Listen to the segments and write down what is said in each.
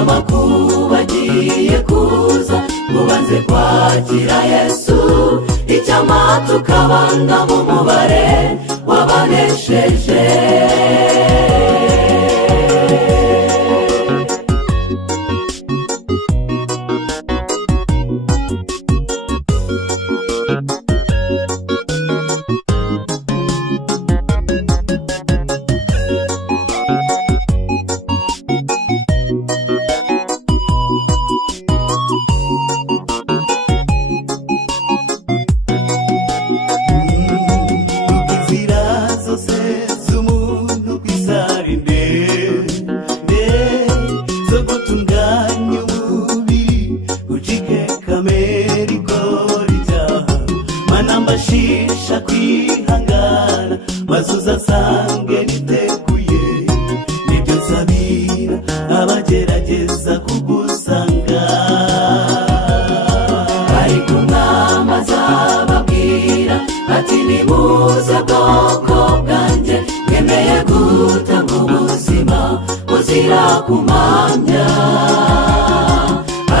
amakuba agiye kuza ubanze kwakira Yesu icyama tukabana mu mubare wabanesheje. Shisha kwihangana mazuza sange niteguye nibyo nsabira abagerageza kugusanga. Ariko umwami azababwira ati nimuze bwoko bwanjye mwemeye gutanga ubuzima buzira kumamya.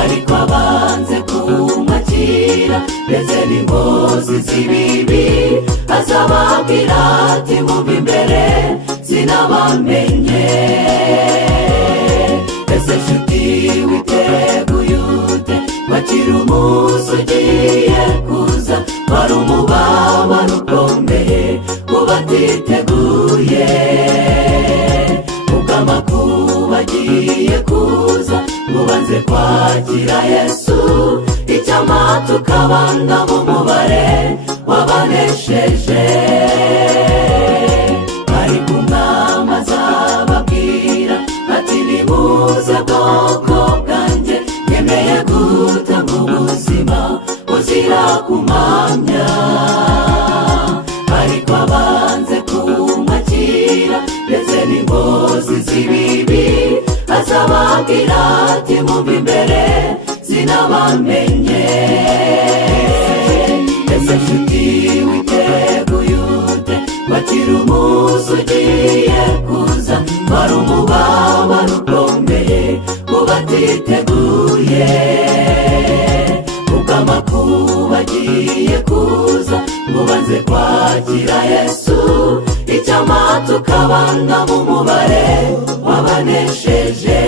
Ariko abanze kumwakira ndetse n'inkozi z'ibibi azababwira ati mumva imbere sinabamenye. Ese nshuti witeguye ute kwakira umunsi ugiye kuza? Wari umubabaro ukomeye ku batiteguye, ubwo amakuba agiye kuza ubanze kwakira Yesu icyama tukabana mu mubare wabanesheje. Ariko umwami azababwira ati nimuze bwoko bwanjye mwemeye gutanga ubuzima buzira kumamya. Ariko abanze kumwakira ndetse n'inkozi z'ibibi azababwira ati mumva imbere sinabamenye. Ese nshuti witeguye ute kwakira umunsi ugiye kuza? Wari umubabaro ukomeye ku batiteguye, ubwo amakuba agiye kuza ubanze kwakira Yesu icyama tukabana mu mubare wabanesheje.